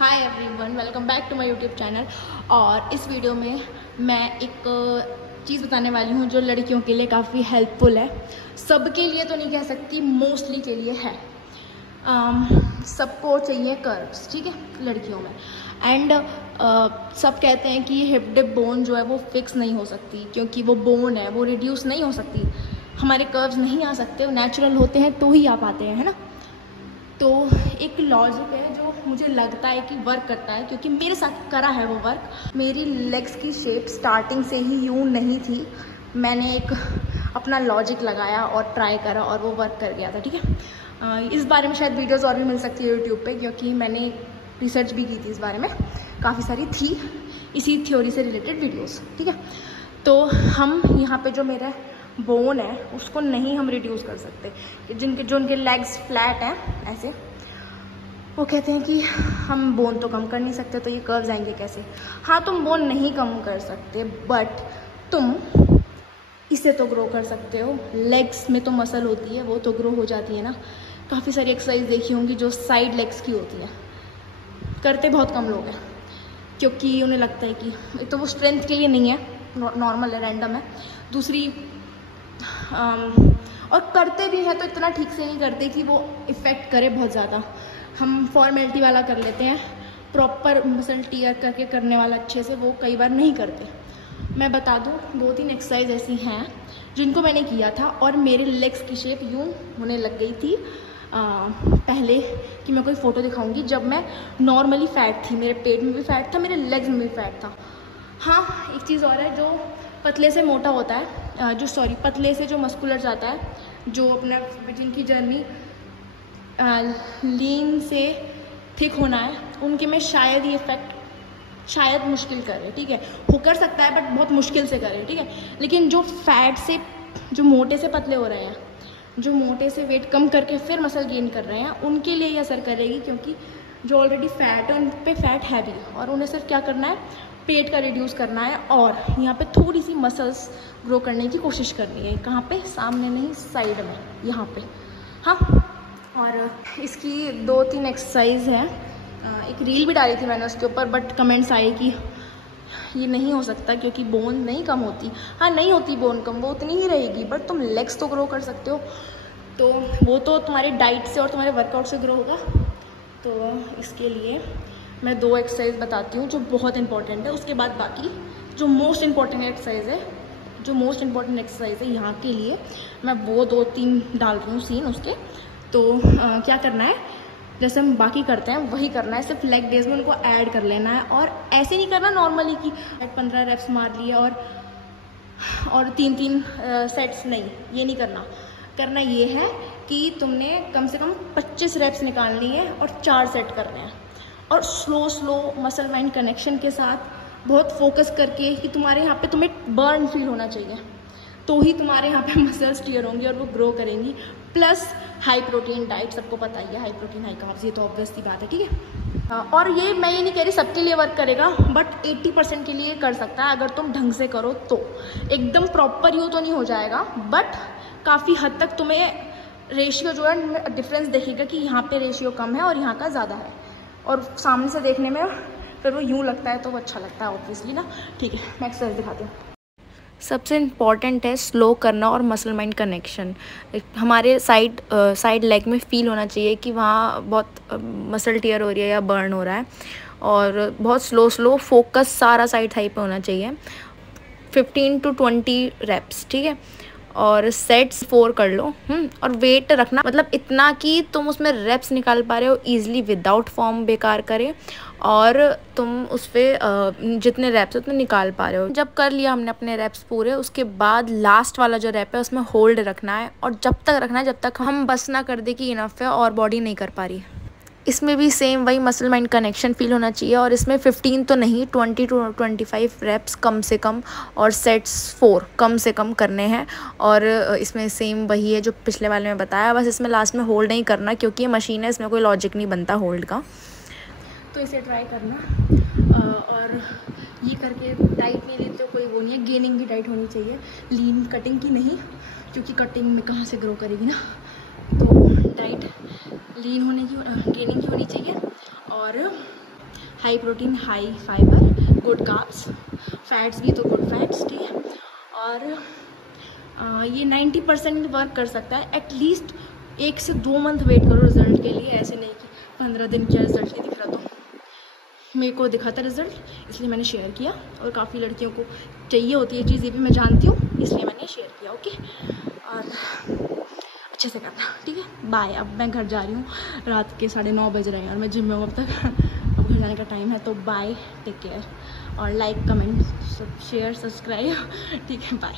Hi everyone, welcome back to my YouTube channel. और इस video में मैं एक चीज़ बताने वाली हूँ जो लड़कियों के लिए काफ़ी हेल्पफुल है। सबके लिए तो नहीं कह सकती, मोस्टली के लिए है। सबको चाहिए कर्व्स, ठीक है, लड़कियों में। एंड सब कहते हैं कि हिप डिप बोन जो है वो फिक्स नहीं हो सकती, क्योंकि वो बोन है, वो रिड्यूस नहीं हो सकती। हमारे कर्व्स नहीं आ सकते, वो नेचुरल होते हैं तो ही आ पाते हैं, है ना। तो एक लॉजिक है जो मुझे लगता है कि वर्क करता है, क्योंकि मेरे साथ करा है वो वर्क। मेरी लेग्स की शेप स्टार्टिंग से ही यूं नहीं थी। मैंने एक अपना लॉजिक लगाया और ट्राई करा और वो वर्क कर गया था, ठीक है। इस बारे में शायद वीडियोस और भी मिल सकती है यूट्यूब पे, क्योंकि मैंने रिसर्च भी की थी इस बारे में, काफ़ी सारी थी इसी थ्योरी से रिलेटेड वीडियोस, ठीक है। तो हम यहाँ पे जो मेरा बोन है उसको नहीं हम रिड्यूस कर सकते। जिनके लेग्स फ्लैट हैं ऐसे, वो कहते हैं कि हम बोन तो कम कर नहीं सकते, तो ये कर्व्स आएंगे कैसे। हाँ, तुम बोन नहीं कम कर सकते, बट तुम इसे तो ग्रो कर सकते हो। लेग्स में तो मसल होती है, वो तो ग्रो हो जाती है ना। काफ़ी सारी एक्सरसाइज देखी होंगी जो साइड लेग्स की होती है, करते बहुत कम लोग हैं, क्योंकि उन्हें लगता है कि तो वो स्ट्रेंथ के लिए नहीं है, नॉर्मल है, रैंडम है। दूसरी और करते भी हैं तो इतना ठीक से नहीं करते कि वो इफ़ेक्ट करे बहुत ज़्यादा। हम फॉर्मेलिटी वाला कर लेते हैं, प्रॉपर मसल टीयर करके करने वाला अच्छे से वो कई बार नहीं करते। मैं बता दूं, 2-3 एक्सरसाइज ऐसी हैं जिनको मैंने किया था और मेरे लेग्स की शेप यूँ होने लग गई थी पहले, कि मैं कोई फ़ोटो दिखाऊंगी जब मैं नॉर्मली फ़ैट थी। मेरे पेट में भी फ़ैट था, मेरे लेग्स में भी फ़ैट था। हाँ, एक चीज़ और है, जो पतले से मोटा होता है, पतले से जो मस्कुलर जाता है, जो अपना जिनकी जर्नी लीन से थिक होना है, उनके में शायद ये इफेक्ट शायद मुश्किल करे, ठीक है। हो कर सकता है बट बहुत मुश्किल से करे, ठीक है। लेकिन जो फैट से, जो मोटे से पतले हो रहे हैं, जो मोटे से वेट कम करके फिर मसल गेन कर रहे हैं, उनके लिए ये असर करेगी, क्योंकि जो ऑलरेडी फैट है उन पे फैट है भी, और उन्हें सिर्फ क्या करना है, पेट का रिड्यूस करना है और यहाँ पे थोड़ी सी मसल्स ग्रो करने की कोशिश करनी है। कहाँ पे? सामने नहीं, साइड में, यहाँ पे। हाँ, और इसकी 2-3 एक्सरसाइज है। एक रील भी डाली थी मैंने उसके ऊपर, बट कमेंट्स आए कि ये नहीं हो सकता क्योंकि बोन नहीं कम होती। हाँ, नहीं होती बोन कम, वो उतनी ही रहेगी, बट तुम लेग्स तो ग्रो कर सकते हो। तो वो तो तुम्हारे डाइट से और तुम्हारे वर्कआउट से ग्रो होगा। तो इसके लिए मैं 2 एक्सरसाइज बताती हूँ जो बहुत इंपॉर्टेंट है। उसके बाद बाकी जो मोस्ट इंपॉर्टेंट एक्सरसाइज है यहाँ के लिए, मैं वो 2-3 डाल रही हूँ सीन उसके। तो क्या करना है, जैसे हम बाकी करते हैं वही करना है, सिर्फ लेग डेज में उनको ऐड कर लेना है। और ऐसे नहीं करना नॉर्मली कि 15 रेप्स मार लिए और 3-3 सेट्स, नहीं, ये नहीं करना। करना ये है कि तुमने कम से कम 25 रेप्स निकालनी है और 4 सेट करने हैं, और स्लो मसल माइंड कनेक्शन के साथ बहुत फोकस करके कि तुम्हारे यहाँ पे तुम्हें बर्न फील होना चाहिए, तो ही तुम्हारे यहाँ पे मसल्स टीयर होंगी और वो ग्रो करेंगी। प्लस हाई प्रोटीन डाइट, सबको पता ही है, हाई प्रोटीन हाई कार्ब्स, ये तो ऑब्वियस सी बात है, ठीक है। और ये मैं ये नहीं कह रही सबके लिए वर्क करेगा, बट 80% के लिए कर सकता है अगर तुम ढंग से करो तो। एकदम प्रॉपर यू तो नहीं हो जाएगा, बट काफ़ी हद तक तुम्हें रेशियो जो है डिफरेंस दिखेगा कि यहाँ पे रेशियो कम है और यहाँ का ज़्यादा है, और सामने से देखने में फिर वो यूँ लगता है तो वो अच्छा लगता है ऑब्वियसली ना, ठीक है। मैं एक्सरसाइज दिखाती हूँ। सबसे इम्पॉर्टेंट है स्लो करना और मसल माइंड कनेक्शन। हमारे साइड लेग में फील होना चाहिए कि वहाँ बहुत मसल टीयर हो रही है या बर्न हो रहा है, और बहुत स्लो फोकस सारा साइड थाई पे होना चाहिए। 15 to 20 रेप्स, ठीक है। और सेट्स 4 कर लो। और वेट रखना, मतलब इतना कि तुम उसमें रेप्स निकाल पा रहे हो ईजिली विदाउट फॉर्म बेकार करे, और तुम उस पर जितने रेप्स उतने निकाल पा रहे हो। जब कर लिया हमने अपने रेप्स पूरे, उसके बाद लास्ट वाला जो रेप है उसमें होल्ड रखना है, और जब तक रखना है जब तक हम बस ना कर दे कि इनफ है और बॉडी नहीं कर पा रही। इसमें भी सेम वही मसल माइंड कनेक्शन फील होना चाहिए, और इसमें 15 तो नहीं, 20 to 25 रेप्स कम से कम, और सेट्स 4 कम से कम करने हैं। और इसमें सेम वही है जो पिछले वाले में बताया, बस इसमें लास्ट में होल्ड नहीं करना, क्योंकि ये मशीन है, इसमें कोई लॉजिक नहीं बनता होल्ड का। तो इसे ट्राई करना, और ये करके डाइट नहीं लेते तो कोई वो नहीं है, गेनिंग की डाइट होनी चाहिए, लीन कटिंग की नहीं, क्योंकि कटिंग में कहाँ से ग्रो करेगी ना। तो डाइट लीन होने की, गेनिंग की होनी चाहिए। और high protein, high fibre, good carbs, fats भी तो गुड फैट्स, ठीक है। और ये 90% वर्क कर सकता है। एटलीस्ट 1 से 2 मंथ वेट करो रिजल्ट के लिए, ऐसे नहीं कि 15 दिन क्या रिजल्ट नहीं दिख रहा। तो मेरे को दिखा था रिजल्ट, इसलिए मैंने शेयर किया, और काफ़ी लड़कियों को चाहिए होती है चीज़, ये भी मैं जानती हूँ, इसलिए मैंने शेयर किया। ओके, और अच्छे से करना, ठीक है। बाय। अब मैं घर जा रही हूँ, रात के 9:30 बज रहे हैं और मैं जिम में हूँ अब तक। अब घर जाने का टाइम है, तो बाय, टेक केयर, और लाइक, कमेंट, शेयर, सब्सक्राइब, ठीक है, बाय।